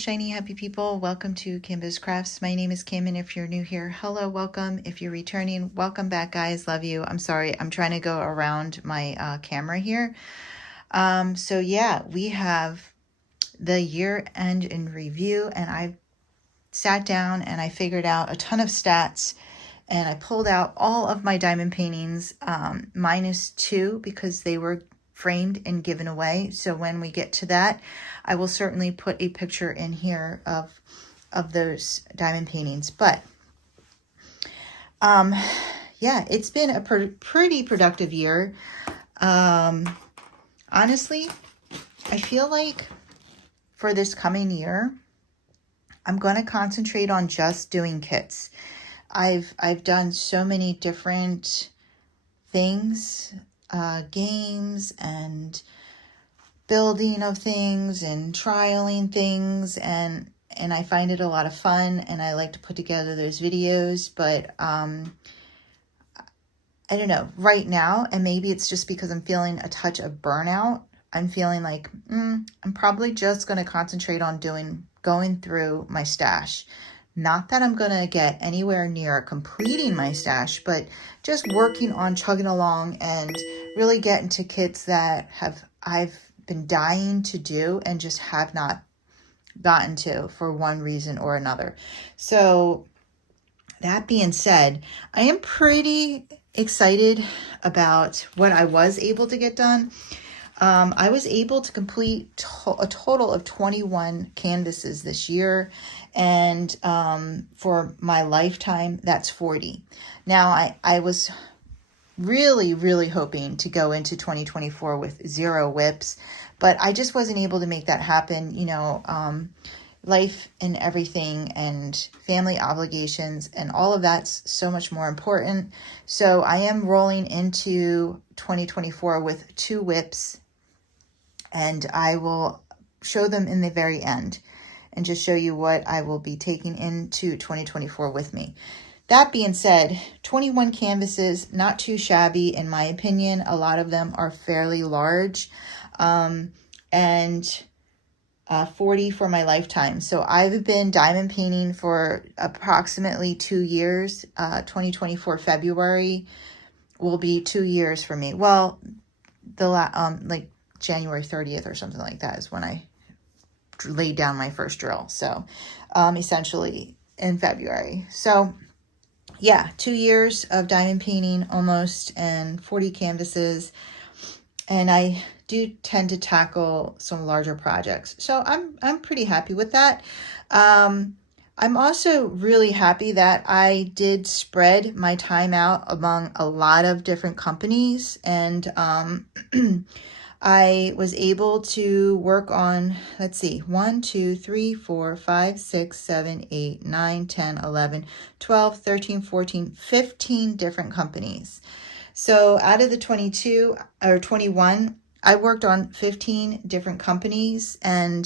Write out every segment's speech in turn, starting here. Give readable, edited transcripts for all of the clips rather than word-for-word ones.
shiny happy people, welcome to Kimbaskrafts. My name is Kim, and if you're new here, hello, welcome. If you're returning, welcome back, guys. Love you. I'm sorry, I'm trying to go around my camera here. So yeah, we have the year end in review, and I sat down and I figured out a ton of stats, and I pulled out all of my diamond paintings, minus 2 because they were framed and given away. So when we get to that, I will certainly put a picture in here of those diamond paintings. But yeah, it's been a pretty productive year. Honestly, I feel like for this coming year, I'm going to concentrate on just doing kits. I've done so many different things, games and building of things and trialing things, and I find it a lot of fun, and I like to put together those videos. But I don't know, right now, and maybe it's just because I'm feeling a touch of burnout, I'm feeling like I'm probably just going to concentrate on going through my stash. Not that I'm going to get anywhere near completing my stash, but just working on chugging along and really getting to kits that I've been dying to do and just have not gotten to for one reason or another. So that being said, I am pretty excited about what I was able to get done. I was able to complete a total of 21 canvases this year, and for my lifetime, that's 40. Now, I was really hoping to go into 2024 with 0 whips, but I just wasn't able to make that happen. You know, life and everything and family obligations and all of that's so much more important. So I am rolling into 2024 with 2 whips, and I will show them in the very end and just show you what I will be taking into 2024 with me. That being said, 21 canvases, not too shabby in my opinion. A lot of them are fairly large, and 40 for my lifetime. So I've been diamond painting for approximately 2 years. 2024 February will be 2 years for me. Well, like January 30th or something like that is when I laid down my first drill. So essentially in February. So yeah, 2 years of diamond painting almost, and 40 canvases. And I do tend to tackle some larger projects. So I'm pretty happy with that. I'm also really happy that I did spread my time out among a lot of different companies, and I was able to work on, let's see, 1, 2, 3, 4, 5, 6, 7, 8, 9, 10, 11, 12, 13, 14, 15 different companies. So out of the 22 or 21, I worked on 15 different companies, and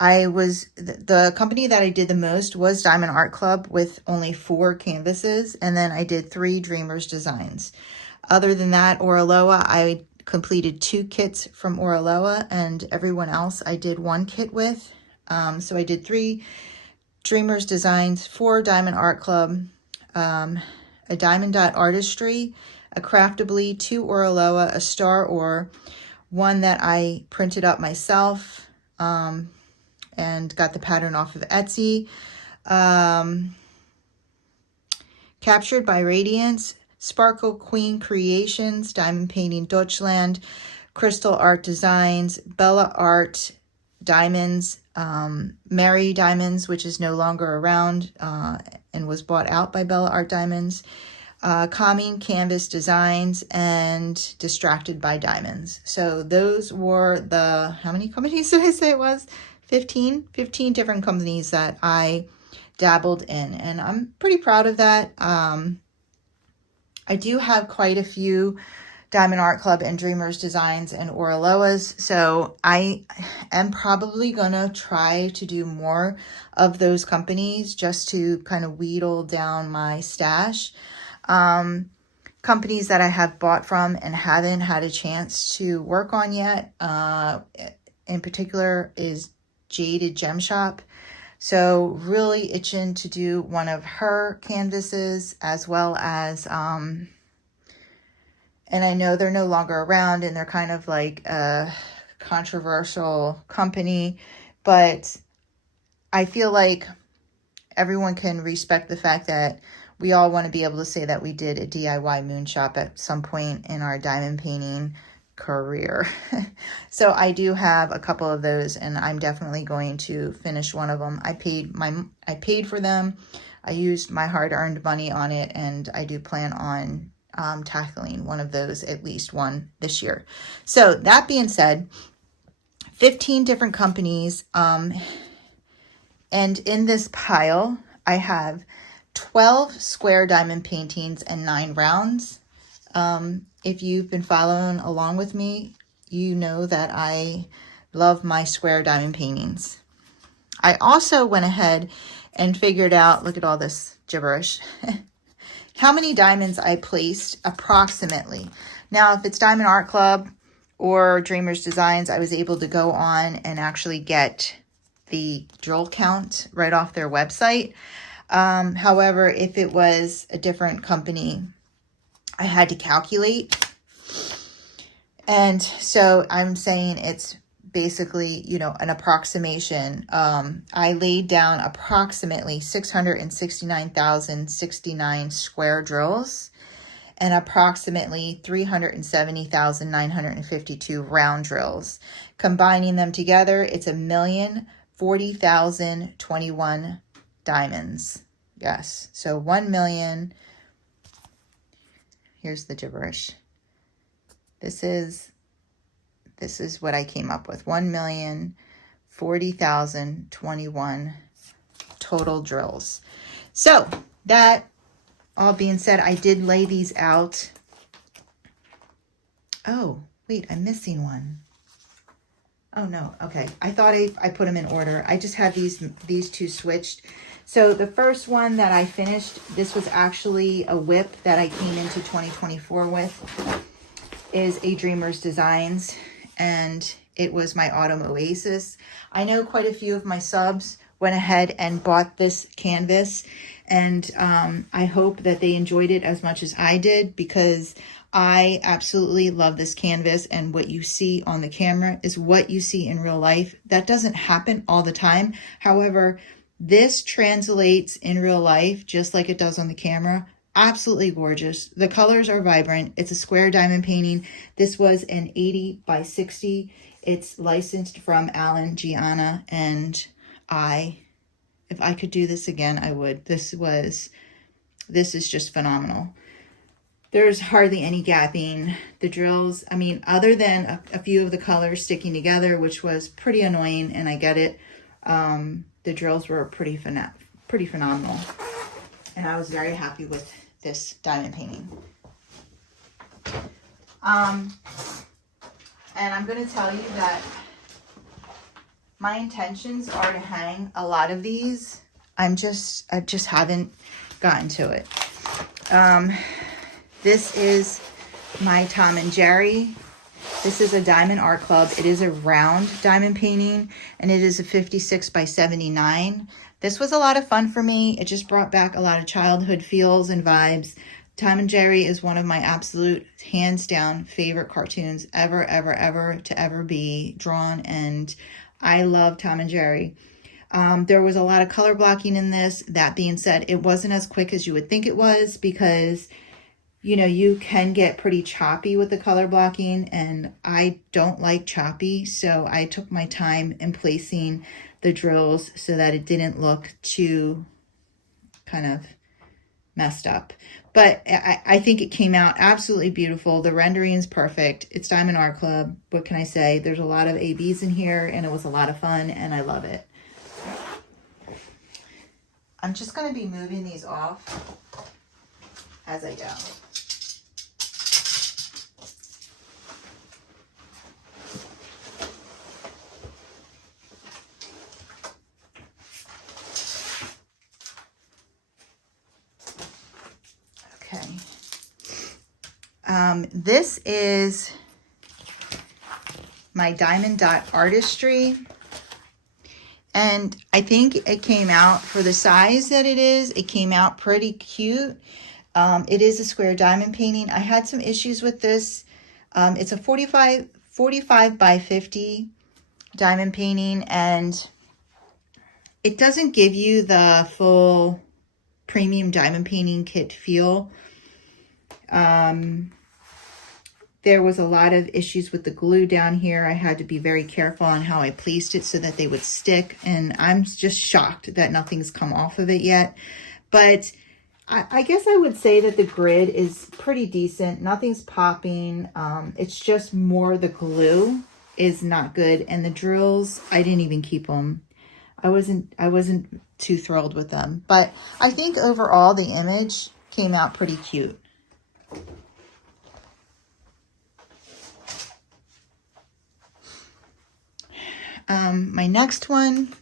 the company that I did the most was Diamond Art Club with only 4 canvases, and then I did 3 Dreamers designs. Other than that, Oraloa, I completed 2 kits from Oraloa, and everyone else I did 1 kit with. So I did 3 Dreamers designs, 4 Diamond Art Club, a Diamond Dot Artistry, a Craftibly, 2 Oraloa, a Staroar, 1 that I printed up myself and got the pattern off of Etsy, Captured By Radiance, Sparkle Queen Creations, Diamond Painting Deutschland, Crystal Art Designs, Bella Art Diamonds, Mary Diamonds, which is no longer around and was bought out by Bella Art Diamonds, Calming Canvas Designs, and Distracted by Diamonds. So those were the, how many companies did I say it was? 15 different companies that I dabbled in, and I'm pretty proud of that. I do have quite a few Diamond Art Club and Dreamers designs and Oraloas, so I am probably going to try to do more of those companies just to kind of wheedle down my stash. Companies that I have bought from and haven't had a chance to work on yet in particular is Jaded Gem Shop. So really itching to do one of her canvases, as well as, and I know they're no longer around and they're kind of like a controversial company, but I feel like everyone can respect the fact that we all want to be able to say that we did a DIY moon shop at some point in our diamond painting career. So I do have a couple of those, and I'm definitely going to finish one of them. I paid for them. I used my hard-earned money on it, and I do plan on tackling one of those, at least one this year. So that being said, 15 different companies, and in this pile I have 12 square diamond paintings and 9 rounds. If you've been following along with me, you know that I love my square diamond paintings. I also went ahead and figured out, look at all this gibberish, how many diamonds I placed approximately. Now, if it's Diamond Art Club or Dreamers Designs, I was able to go on and actually get the drill count right off their website. However, if it was a different company, I had to calculate. And so I'm saying it's basically, you know, an approximation. I laid down approximately 669,069 square drills and approximately 370,952 round drills. Combining them together, it's 1,040,021 diamonds. Yes, so 1 million. Here's the gibberish. This is what I came up with. 1,040,021 total drills. So that all being said, I did lay these out. Oh, wait, I'm missing one. Oh no, okay. I thought I put them in order. I just had these two switched. So the first one that I finished, this was actually a whip that I came into 2024 with, is a Dreamers Designs, and it was my Autumn Oasis. I know quite a few of my subs went ahead and bought this canvas, and I hope that they enjoyed it as much as I did, because I absolutely love this canvas, and what you see on the camera is what you see in real life. That doesn't happen all the time. However, this translates in real life just like it does on the camera. Absolutely gorgeous. The colors are vibrant. It's a square diamond painting. This was an 80 by 60. It's licensed from Alan, Gianna, and if I could do this again, I would. This is just phenomenal. There's hardly any gapping. The drills, I mean, other than a few of the colors sticking together, which was pretty annoying, and I get it, the drills were pretty phenomenal. And I was very happy with this diamond painting. And I'm going to tell you that my intentions are to hang a lot of these. I just haven't gotten to it. This is my Tom and Jerry. This is a Diamond Art Club. It is a round diamond painting, and it is a 56 by 79. This was a lot of fun for me. It just brought back a lot of childhood feels and vibes. Tom and Jerry is one of my absolute, hands down, favorite cartoons ever to ever be drawn, and I love Tom and Jerry. There was a lot of color blocking in this. That being said, it wasn't as quick as you would think it was, because you know, you can get pretty choppy with the color blocking, and I don't like choppy, so I took my time in placing the drills so that it didn't look too kind of messed up. But I think it came out absolutely beautiful. The rendering is perfect. It's Diamond Art Club. What can I say? There's a lot of ABs in here, and it was a lot of fun, and I love it. I'm just going to be moving these off as I go. This is my Diamond Dot Artistry. And I think it came out, for the size that it is, it came out pretty cute. It is a square diamond painting. I had some issues with this. It's a 45 by 50 diamond painting, and it doesn't give you the full premium diamond painting kit feel. There was a lot of issues with the glue down here. I had to be very careful on how I placed it so that they would stick, and I'm just shocked that nothing's come off of it yet. But I guess I would say that the grid is pretty decent. Nothing's popping. It's just more the glue is not good, and the drills, I didn't even keep them. I wasn't too thrilled with them, but I think overall the image came out pretty cute. My next one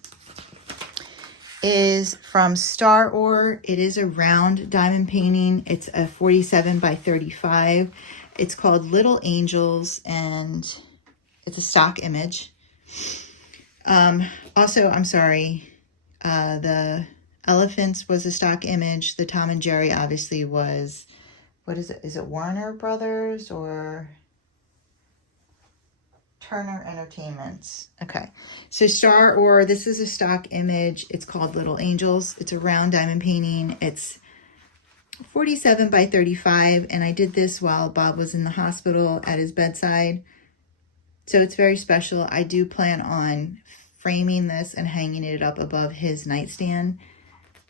is from Staroar. It is a round diamond painting. It's a 47 by 35. It's called Little Angels, and it's a stock image. Also, I'm sorry, the elephants was a stock image. The Tom and Jerry obviously was, what is it? Is it Warner Brothers or Turner Entertainments? Okay, so Staroar, this is a stock image. It's called Little Angels. It's a round diamond painting. It's 47 by 35, and I did this while Bob was in the hospital at his bedside. So it's very special. I do plan on framing this and hanging it up above his nightstand.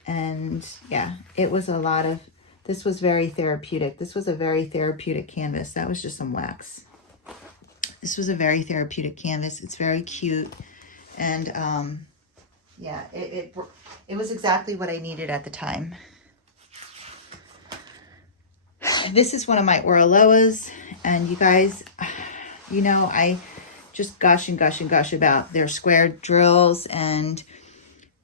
And yeah, it was a lot of, this was very therapeutic. This was a very therapeutic canvas. That was just some wax. This was a very therapeutic canvas. It's very cute. And yeah, it was exactly what I needed at the time. This is one of my Oraloas, and you guys, you know, I just gush and gush and gush about their square drills, and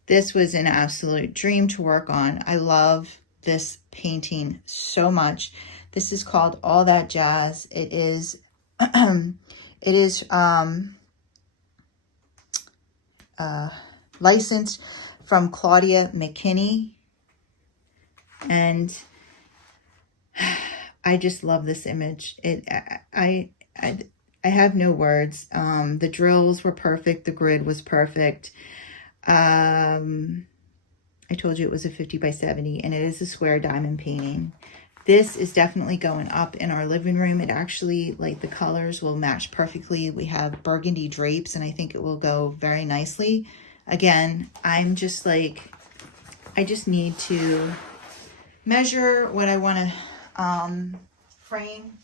this was an absolute dream to work on. I love this painting so much. This is called All That Jazz. It is it is licensed from Claudia McKinney, and I just love this image. I have no words. The drills were perfect. The grid was perfect. I told you it was a 50 by 70, and it is a square diamond painting. This is definitely going up in our living room. It actually, like, the colors will match perfectly. We have burgundy drapes, and I think it will go very nicely. Again, I'm just like, I just need to measure what I want to frame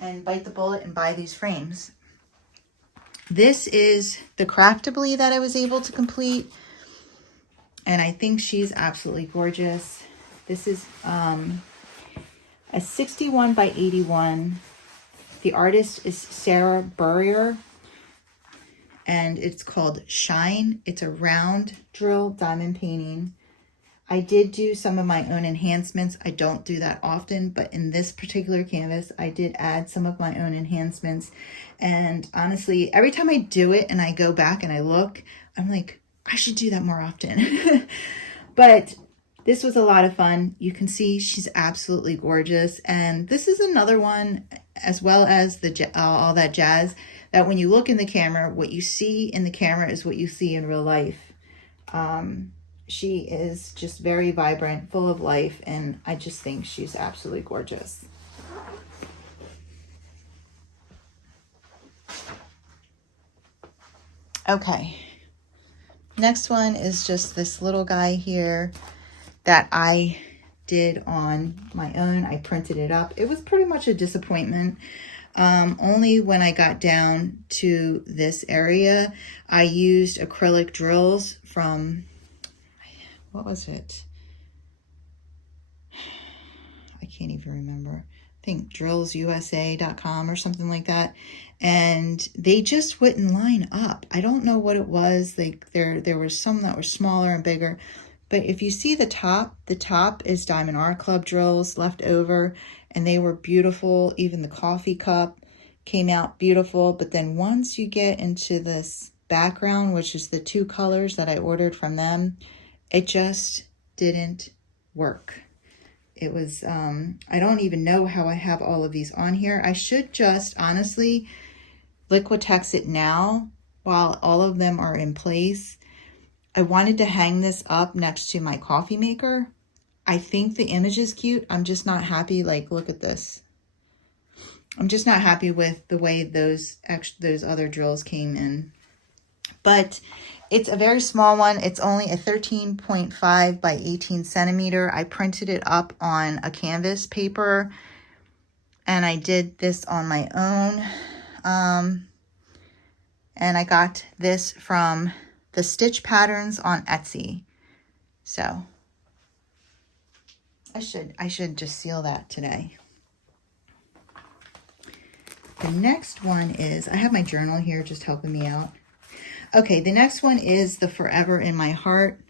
and bite the bullet and buy these frames. This is the Craftibly that I was able to complete, and I think she's absolutely gorgeous. This is a 61 by 81. The artist is Sarah Burrier, and it's called Shine. It's a round drill diamond painting. I did do some of my own enhancements. I don't do that often, but in this particular canvas, I did add some of my own enhancements. And honestly, every time I do it and I go back and I look, I'm like, I should do that more often. But this was a lot of fun. You can see she's absolutely gorgeous. And this is another one, as well as the All That Jazz, that when you look in the camera, what you see in the camera is what you see in real life. She is just very vibrant, full of life, and I just think she's absolutely gorgeous. Okay, next one is just this little guy here that I did on my own. I printed it up. It was pretty much a disappointment. Only when I got down to this area, I used acrylic drills from, what was it? I can't even remember. I think drillsusa.com or something like that. And they just wouldn't line up. I don't know what it was. Like there were some that were smaller and bigger. But if you see the top is Diamond Art Club drills left over, and they were beautiful. Even the coffee cup, came out beautiful. But then once you get into this background, which is the 2 colors that I ordered from them, it just didn't work. It was, I don't even know how I have all of these on here. I should just honestly Liquitex it now while all of them are in place. I wanted to hang this up next to my coffee maker. I think the image is cute. I'm just not happy. Like, look at this. I'm just not happy with the way those other drills came in. But it's a very small one. It's only a 13.5 by 18 centimeter. I printed it up on a canvas paper, and I did this on my own. And I got this from the Stitch Patterns on Etsy. So I should just seal that today. The next one is, I have my journal here just helping me out. Okay, the next one is the Forever in My Heart.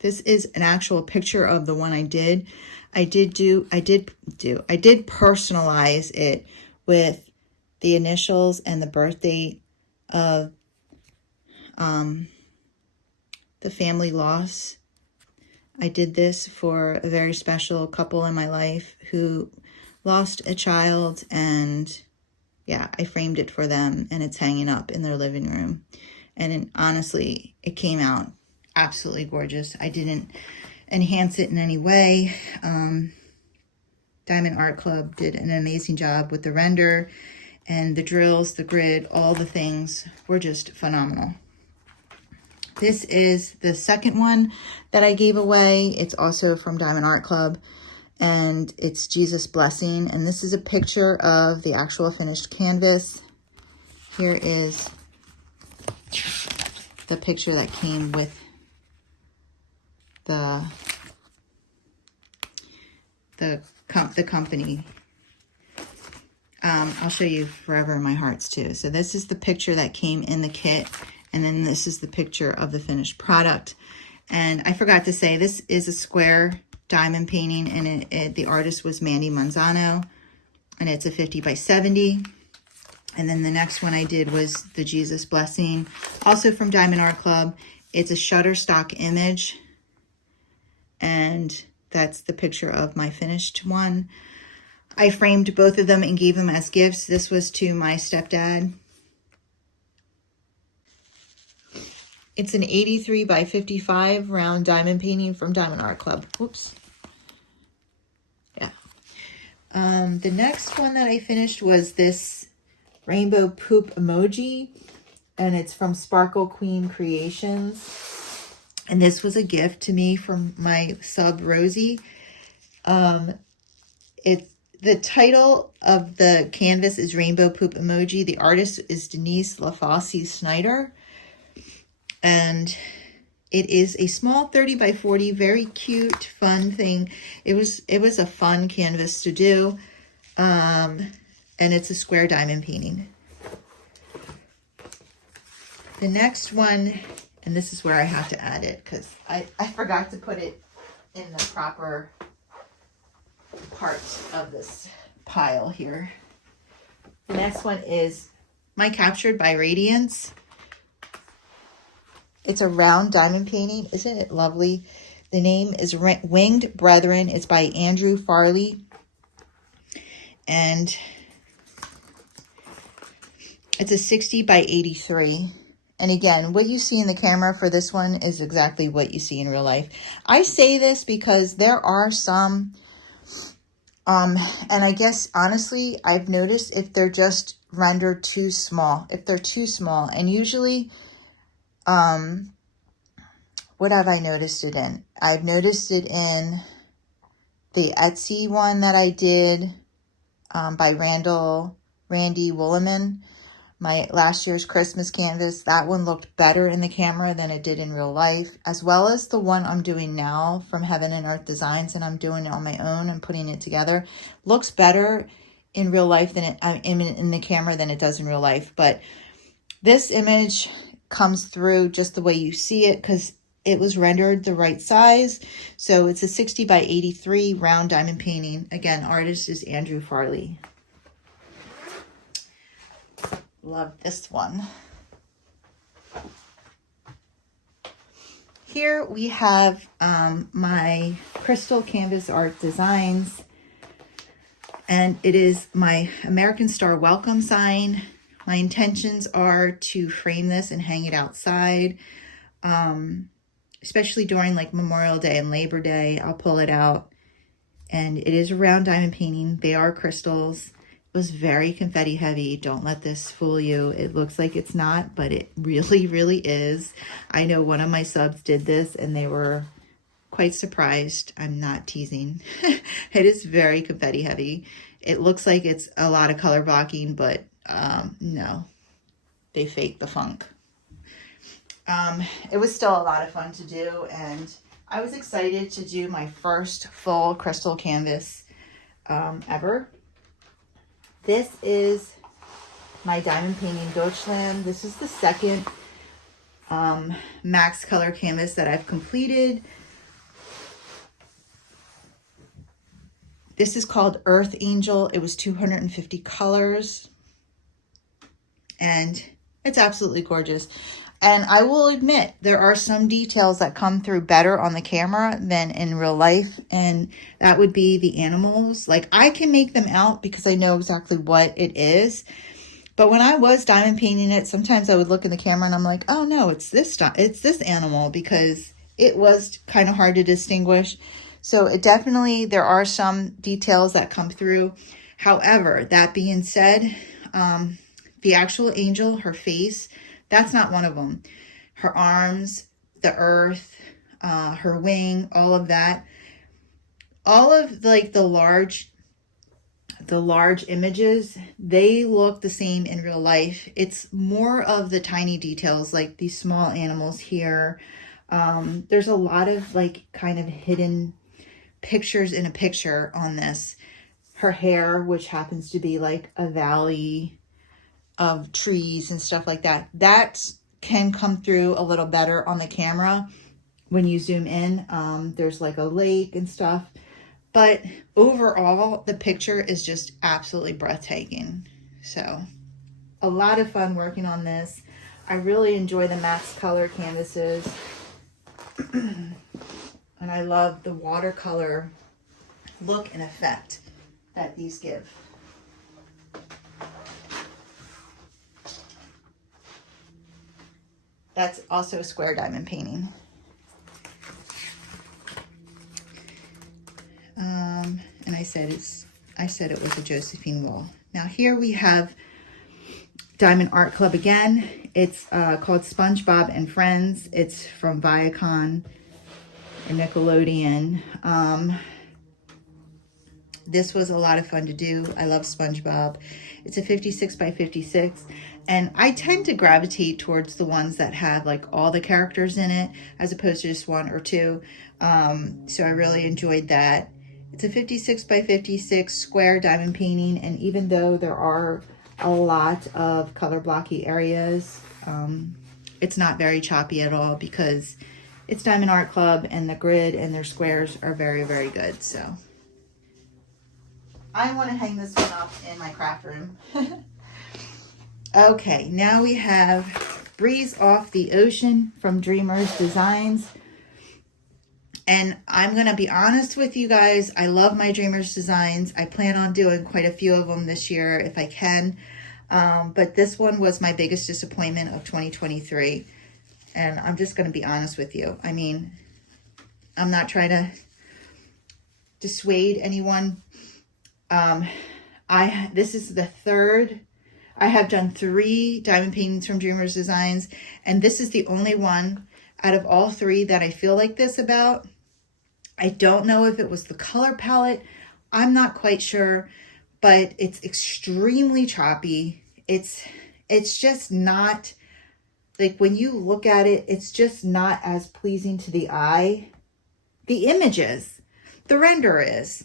This is an actual picture of the one I did. I did personalize it with the initials and the birth date of the family loss. I did this for a very special couple in my life who lost a child, and yeah, I framed it for them, and it's hanging up in their living room. And honestly, it came out absolutely gorgeous. I didn't enhance it in any way. Diamond Art Club did an amazing job with the render, and the drills, the grid, all the things were just phenomenal. This is the second one that I gave away. It's also from Diamond Art Club, and it's Jesus Blessing. And this is a picture of the actual finished canvas. Here is the picture that came with the company. I'll show you Forever in My Hearts too. So this is the picture that came in the kit, and then this is the picture of the finished product. And I forgot to say, this is a square diamond painting, and the artist was Mandy Manzano, and it's a 50 by 70. And then the next one I did was the Jesus Blessing, also from Diamond Art Club. It's a Shutterstock image, and that's the picture of my finished one. I framed both of them and gave them as gifts. This was to my stepdad. It's an 83 by 55 round diamond painting from Diamond Art Club. Whoops. Yeah. The next one that I finished was this rainbow poop emoji, and it's from Sparkle Queen Creations. And this was a gift to me from my sub Rosie. The title of the canvas is Rainbow Poop Emoji. The artist is Denise LaFosse Snyder. And it is a small 30 by 40, very cute, fun thing. It was a fun canvas to do. And it's a square diamond painting. The next one, and this is where I have to add it because I forgot to put it in the proper part of this pile here. The next one is my Captured By Radiance. It's a round diamond painting. Isn't it lovely? The name is Winged Brethren. It's by Andrew Farley. And it's a 60 by 83. And again, what you see in the camera for this one is exactly what you see in real life. I say this because there are some, and I guess honestly, I've noticed if they're just rendered too small, and usually, what have I noticed it in? I've noticed it in the Etsy one that I did, by Randy Woolman. My last year's Christmas canvas, that one looked better in the camera than it did in real life, as well as the one I'm doing now from Heaven and Earth Designs, and I'm doing it on my own and putting it together. Looks better in real life than it in the camera than it does in real life. But this image comes through just the way you see it because it was rendered the right size. So it's a 60 by 83 round diamond painting. Again, artist is Andrew Farley. Love this one. Here we have my crystal canvas art designs, and it is my American Star welcome sign. My intentions are to frame this and hang it outside, especially during like Memorial Day and Labor Day. I'll pull it out, and it is a round diamond painting. They are crystals. It was very confetti heavy. Don't let this fool you. It looks like it's not, but it really, really is. I know one of my subs did this and they were quite surprised. I'm not teasing. It is very confetti heavy. It looks like it's a lot of color blocking, but no, they faked the funk. It was still a lot of fun to do, and I was excited to do my first full crystal canvas ever. This is my diamond painting Deutschland. This is the second max color canvas that I've completed. This is called Earth Angel. It was 250 colors, and it's absolutely gorgeous. And I will admit, there are some details that come through better on the camera than in real life, and that would be the animals. Like, I can make them out because I know exactly what it is. But when I was diamond painting it, sometimes I would look in the camera and I'm like, oh no, it's this animal, because it was kind of hard to distinguish. So it definitely, there are some details that come through. However, that being said, the actual angel, her face, that's not one of them. Her arms, the earth, her wing, all of that. All of like the large images, they look the same in real life. It's more of the tiny details, like these small animals here. There's a lot of like kind of hidden pictures in a picture on this. Her hair, which happens to be like a valley of trees and stuff like that, that can come through a little better on the camera when you zoom in. There's like a lake and stuff, but overall the picture is just absolutely breathtaking. So a lot of fun working on this. I really enjoy the max color canvases. And I love the watercolor look and effect that these give. That's also a square diamond painting. And I said it was a Josephine wall. Now here we have Diamond Art Club again. It's called SpongeBob and Friends. It's from Viacom and Nickelodeon. This was a lot of fun to do. I love SpongeBob. It's a 56 by 56. And I tend to gravitate towards the ones that have like all the characters in it, as opposed to just one or two. So I really enjoyed that. It's a 56 by 56 square diamond painting. And even though there are a lot of color blocky areas, it's not very choppy at all, because it's Diamond Art Club and the grid and their squares are very, very good. So I want to hang this one up in my craft room. Okay, now we have Breeze Off the Ocean from Dreamers Designs. And I'm going to be honest with you guys, I love my Dreamers Designs. I plan on doing quite a few of them this year if I can. But this one was my biggest disappointment of 2023. And I'm just going to be honest with you. I mean, I'm not trying to dissuade anyone. This is the third. I have done 3 diamond paintings from Dreamers Designs, and this is the only one out of all 3 that I feel like this about. I don't know if it was the color palette. I'm not quite sure, but it's extremely choppy. It's just not, like, when you look at it, it's just not as pleasing to the eye. The images, the render is.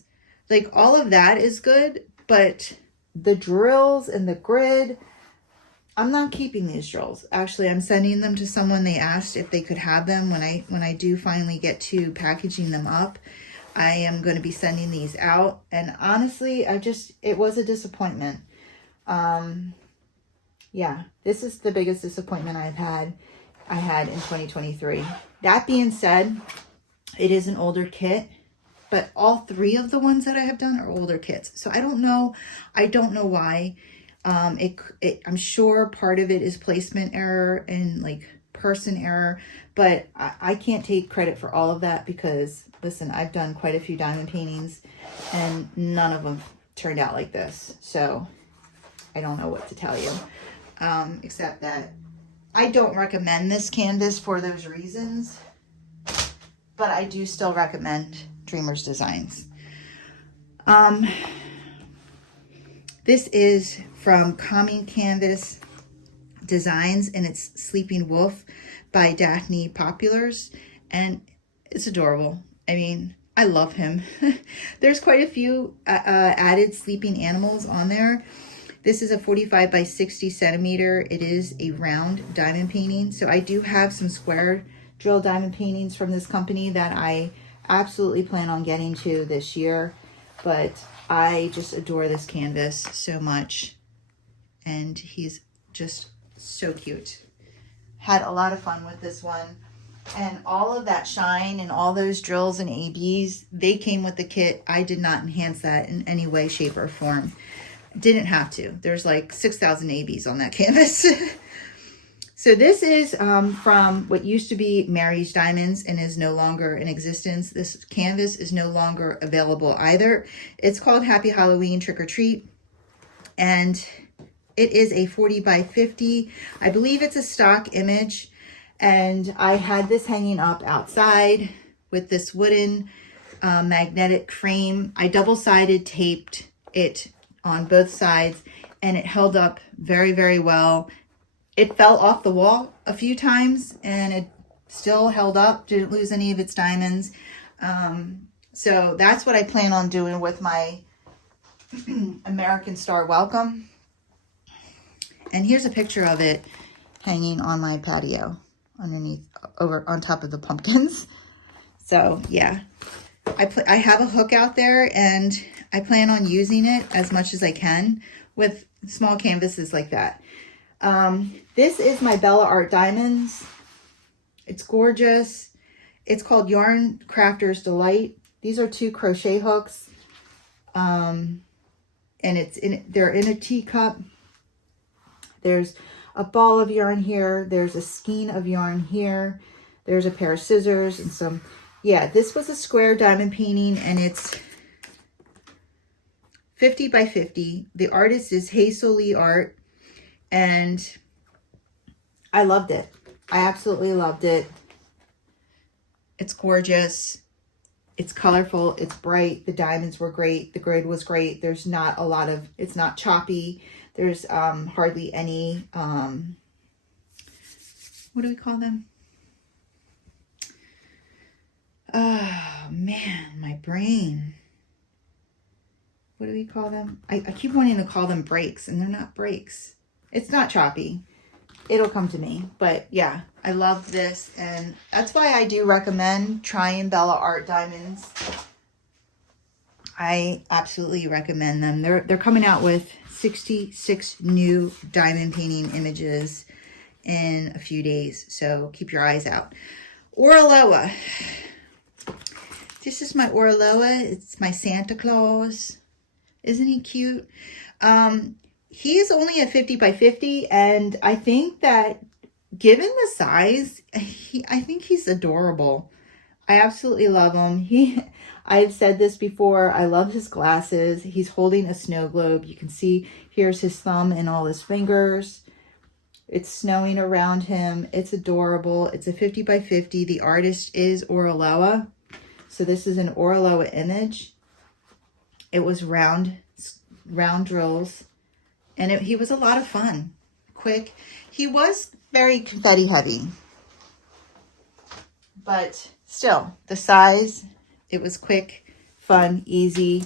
Like, all of that is good, but the drills and the grid, I'm not keeping these drills. Actually, I'm sending them to someone. They asked if they could have them when I do finally get to packaging them up. I am going to be sending these out. And honestly, it was a disappointment. Yeah, this is the biggest disappointment I had in 2023. That being said, it is an older kit, but all 3 of the ones that I have done are older kits. So I don't know why. I'm sure part of it is placement error and like person error, but I can't take credit for all of that because, listen, I've done quite a few diamond paintings and none of them turned out like this. So I don't know what to tell you, except that I don't recommend this canvas for those reasons, but I do still recommend Dreamers Designs. This is from Calming Canvas Designs, and it's Sleeping Wolf by Daphne Populars, and it's adorable. I mean, I love him. There's quite a few added sleeping animals on there. This is a 45 by 60 centimeter. It is a round diamond painting. So I do have some square drill diamond paintings from this company that I absolutely plan on getting to this year. But I just adore this canvas so much. And he's just so cute. Had a lot of fun with this one. And all of that shine and all those drills and ABs, they came with the kit. I did not enhance that in any way, shape, or form. Didn't have to. There's like 6,000 ABs on that canvas. So this is from what used to be Mary's Diamonds and is no longer in existence. This canvas is no longer available either. It's called Happy Halloween Trick or Treat. And it is a 40 by 50. I believe it's a stock image. And I had this hanging up outside with this wooden magnetic frame. I double-sided taped it on both sides, and it held up very, very well. It fell off the wall a few times, and it still held up, didn't lose any of its diamonds. So that's what I plan on doing with my American Star Welcome. And here's a picture of it hanging on my patio underneath, over on top of the pumpkins. So yeah, I have a hook out there, and I plan on using it as much as I can with small canvases like that. This is my Bella Art Diamonds. It's gorgeous. It's called Yarn Crafter's Delight. These are 2 crochet hooks. And they're in a teacup. There's a ball of yarn here. There's a skein of yarn here. There's a pair of scissors and some, yeah, this was a square diamond painting, and it's 50 by 50. The artist is Hazel Lee Art, and I loved it. I absolutely loved it. It's gorgeous. It's colorful. It's bright. The diamonds were great. The grid was great. There's not a lot of, it's not choppy. There's hardly any, what do we call them? Oh, man, my brain. What do we call them? I keep wanting to call them breaks, and they're not breaks. It's not choppy. It'll come to me. But yeah, I love this, and that's why I do recommend trying Bella Art Diamonds. I absolutely recommend them. They're coming out with 66 new diamond painting images in a few days, so keep your eyes out. Oraloa. This is my Oraloa. It's my Santa Claus. Isn't he cute? He is only a 50 by 50, and I think that given the size, I think he's adorable. I absolutely love him. I've said this before, I love his glasses. He's holding a snow globe. You can see here's his thumb and all his fingers. It's snowing around him. It's adorable. It's a 50 by 50. The artist is Oraloa. So this is an Oraloa image. It was round drills, and he was a lot of fun. Quick. He was very confetti heavy, but still, the size, it was quick, fun, easy,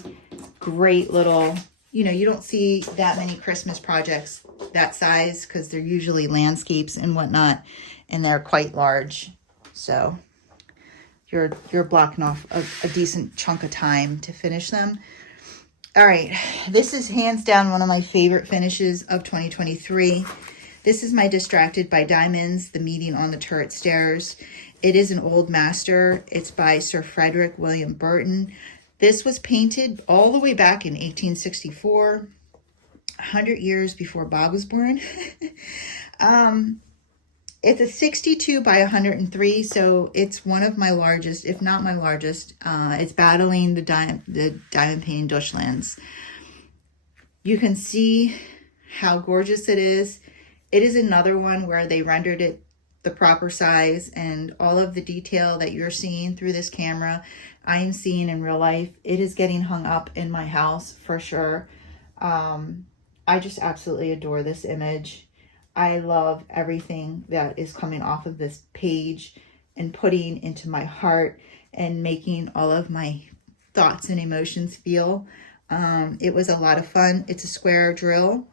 great little, you don't see that many Christmas projects that size because they're usually landscapes and whatnot, and they're quite large. So you're blocking off a decent chunk of time to finish them. All right, this is hands down one of my favorite finishes of 2023. This is my Distracted by Diamonds, the meeting on the turret stairs. It is an old master. It's by Sir Frederick William Burton. This was painted all the way back in 1864, 100 years before Bob was born. It's a 62 by 103, so it's one of my largest, if not my largest. It's battling the Diamond Painting Deutschlands. You can see how gorgeous it is. It is another one where they rendered it the proper size, and all of the detail that you're seeing through this camera, I am seeing in real life. It is getting hung up in my house for sure. I just absolutely adore this image. I love everything that is coming off of this page and putting into my heart and making all of my thoughts and emotions feel. It was a lot of fun. It's a square drill.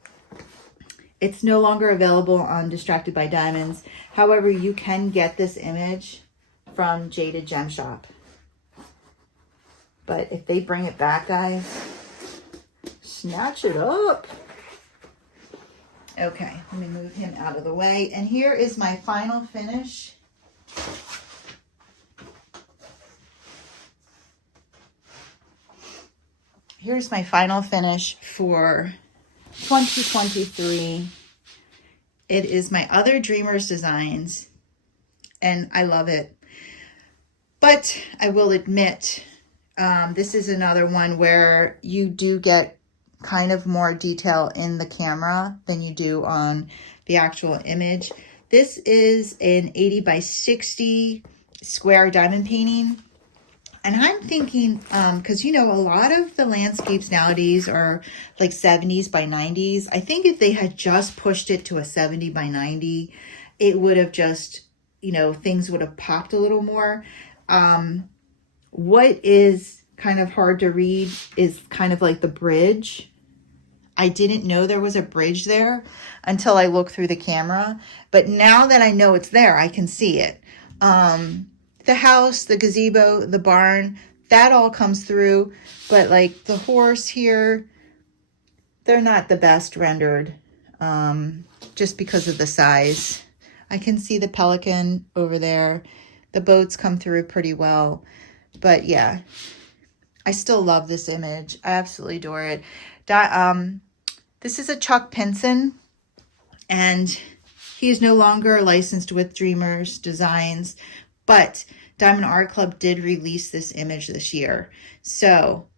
It's no longer available on Distracted by Diamonds. However, you can get this image from Jaded Gem Shop. But if they bring it back, guys, snatch it up. Okay, let me move him out of the way. And here is my final finish. Here's my final finish for 2023. It is my other Dreamers designs, and I love it. But I will admit, this is another one where you do get kind of more detail in the camera than you do on the actual image. This is an 80 by 60 square diamond painting. And I'm thinking, because, you know, a lot of the landscapes nowadays are like 70s by 90s. I think if they had just pushed it to a 70 by 90, it would have just, you know, things would have popped a little more. What is kind of hard to read is kind of like the bridge. I didn't know there was a bridge there until I looked through the camera. But now that I know it's there, I can see it. The house, the gazebo, the barn, that all comes through. But like the horse here, they're not the best rendered just because of the size. I can see the pelican over there. The boats come through pretty well. But yeah, I still love this image. I absolutely adore it. This is a Chuck Pinson, and he is no longer licensed with Dreamers Designs, but Diamond Art Club did release this image this year. So,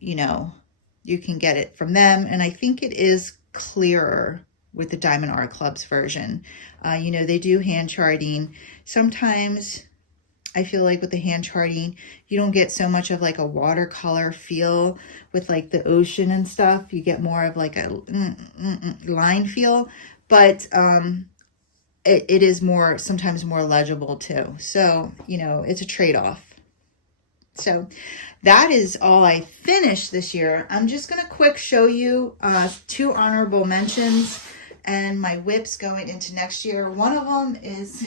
you know, you can get it from them, and I think it is clearer with the Diamond Art Club's version. You know, they do hand charting. Sometimes I feel like with the hand charting, you don't get so much of like a watercolor feel with like the ocean and stuff. You get more of like a line feel, but it is more, sometimes more legible too. So, you know, it's a trade-off. So that is all I finished this year. I'm just going to quick show you 2 honorable mentions and my whips going into next year. One of them is...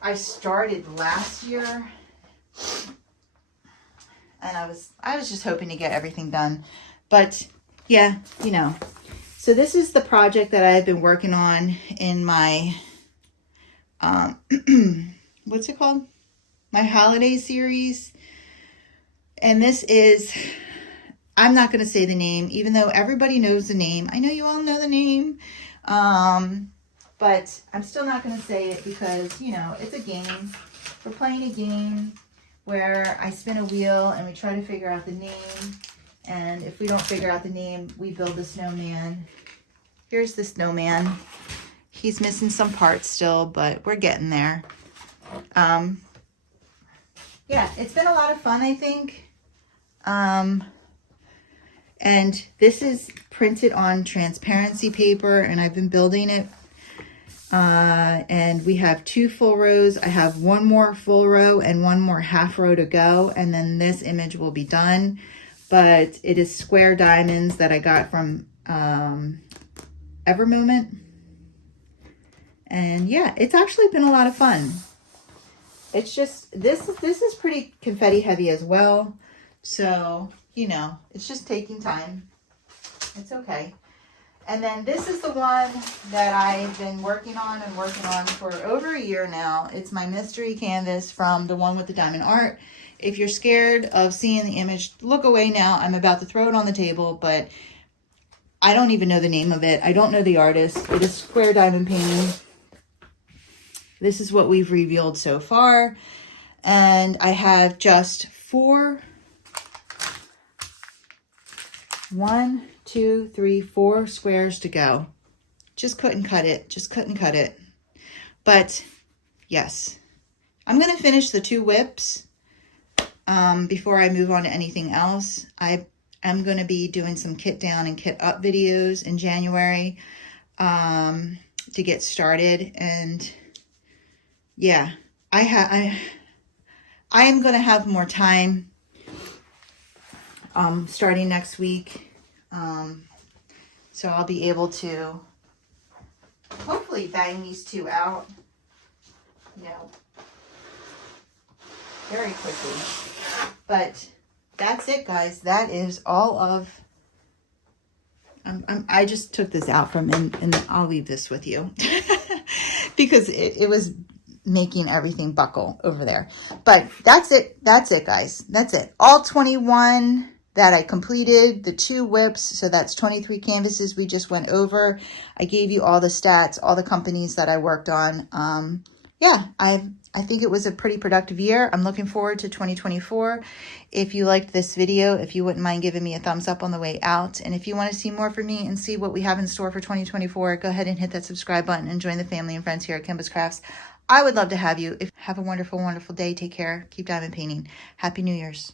I started last year, and I was just hoping to get everything done, but yeah, you know. So this is the project that I've been working on in my what's it called? My holiday series. And this is, I'm not going to say the name, even though everybody knows the name. I know you all know the name. But I'm still not going to say it because, you know, it's a game. We're playing a game where I spin a wheel and we try to figure out the name. And if we don't figure out the name, we build the snowman. Here's the snowman. He's missing some parts still, but we're getting there. Yeah, it's been a lot of fun, I think. And this is printed on transparency paper, and I've been building it. And we have 2 full rows. I have 1 more full row and 1 more half row to go, and then this image will be done. But it is square diamonds that I got from Evermoment. And yeah, it's actually been a lot of fun. It's just, this is pretty confetti heavy as well. So, you know, it's just taking time. It's okay. And then this is the one that I've been working on for over a year now. It's my mystery canvas from the one with the diamond art. If you're scared of seeing the image, look away now. I'm about to throw it on the table, but I don't even know the name of it. I don't know the artist. It is Staroar Diamond Painting. This is what we've revealed so far. And I have just 4 squares to go. Just couldn't cut it. But yes, I'm going to finish the 2 whips before I move on to anything else. I am going to be doing some kit down and kit up videos in January to get started. And yeah, I am going to have more time starting next week. So I'll be able to hopefully bang these 2 out, very quickly. But that's it, guys. That is all of, I just took this out from, and I'll leave this with you because it was making everything buckle over there. But that's it, guys. That's it. All 21 that I completed, the 2 whips, so that's 23 canvases we just went over. I gave you all the stats, all the companies that I worked on. Yeah, I think it was a pretty productive year. I'm looking forward to 2024. If you liked this video, if you wouldn't mind giving me a thumbs up on the way out, and if you want to see more from me and see what we have in store for 2024, go ahead and hit that subscribe button and join the family and friends here at Kimbaskrafts. I would love to have you. Have a wonderful, wonderful day. Take care. Keep diamond painting. Happy New Year's.